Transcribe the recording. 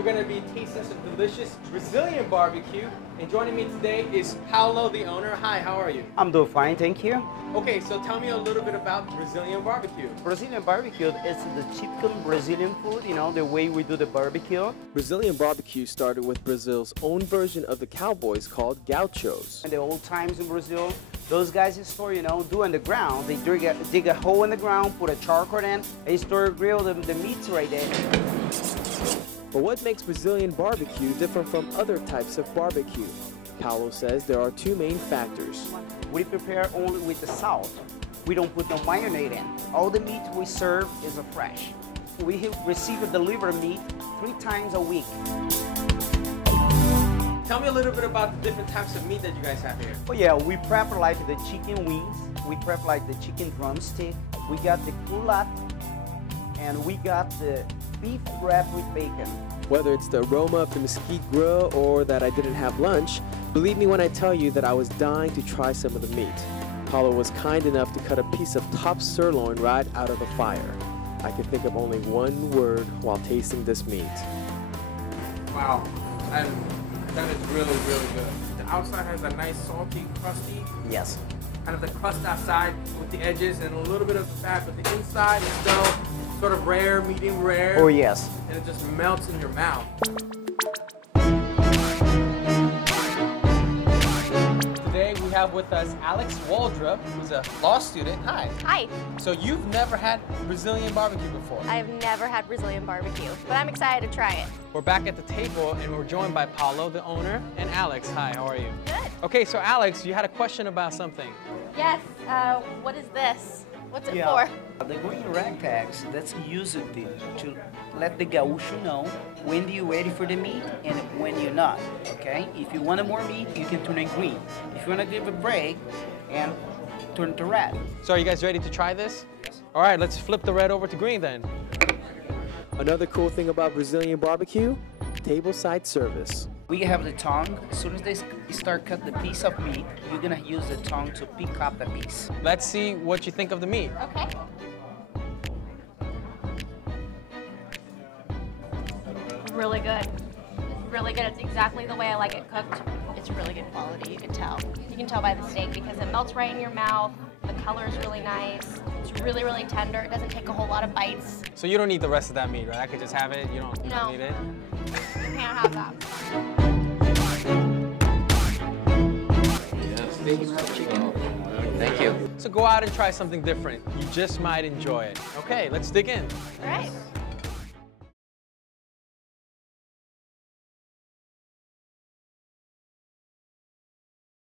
we're going to be tasting some delicious Brazilian barbecue. And joining me today is Paulo, the owner. Hi, how are you? I'm doing fine, thank you. Okay, so tell me a little bit about Brazilian barbecue. Brazilian barbecue is the typical Brazilian food, you know, the way we do the barbecue. Brazilian barbecue started with Brazil's own version of the cowboys called gauchos. In the old times in Brazil, those guys store, you know, do on the ground. They dig a hole in the ground, put a charcoal in, and store grill the meats right there. But what makes Brazilian barbecue different from other types of barbecue? Paulo says there are two main factors. We prepare only with the salt. We don't put no marinade in. All the meat we serve is fresh. We receive a delivered meat 3 times a week. Tell me a little bit about the different types of meat that you guys have here. Oh yeah, we prep like the chicken wings. We prep like the chicken drumstick. We got the culat, and we got the beef wrapped with bacon. Whether it's the aroma of the mesquite grill or that I didn't have lunch, believe me when I tell you that I was dying to try some of the meat. Paulo was kind enough to cut a piece of top sirloin right out of the fire. I could think of only one word while tasting this meat. Wow, that is really, really good. The outside has a nice salty, crusty. Yes. Kind of the crust outside with the edges and a little bit of the fat, but the inside is still sort of rare, medium rare. Oh yes. And it just melts in your mouth. Today we have with us Alex Waldrop, who's a law student. Hi. Hi. So you've never had Brazilian barbecue before? I've never had Brazilian barbecue, but I'm excited to try it. We're back at the table and we're joined by Paulo, the owner, and Alex. Hi, how are you? Good. Okay, so Alex, you had a question about something. Yes, what is this? What's it for? The green rag tags, that's used to let the gaucho know when you're ready for the meat and when you're not, okay? If you want more meat, you can turn it green. If you want to give a break, and turn to red. So are you guys ready to try this? Yes. All right, let's flip the red over to green then. Another cool thing about Brazilian barbecue, tableside service. We have the tongue. As soon as they start cut the piece of meat, you're gonna use the tongue to pick up the piece. Let's see what you think of the meat. Okay. Really good. Really good. It's exactly the way I like it cooked. It's really good quality, you can tell. You can tell by the steak because it melts right in your mouth. The color is really nice. It's really, really tender. It doesn't take a whole lot of bites. So you don't need the rest of that meat, right? I could just have it. You don't need it? You can't have that. Thank you. So go out and try something different. You just might enjoy it. Okay, let's dig in. All right.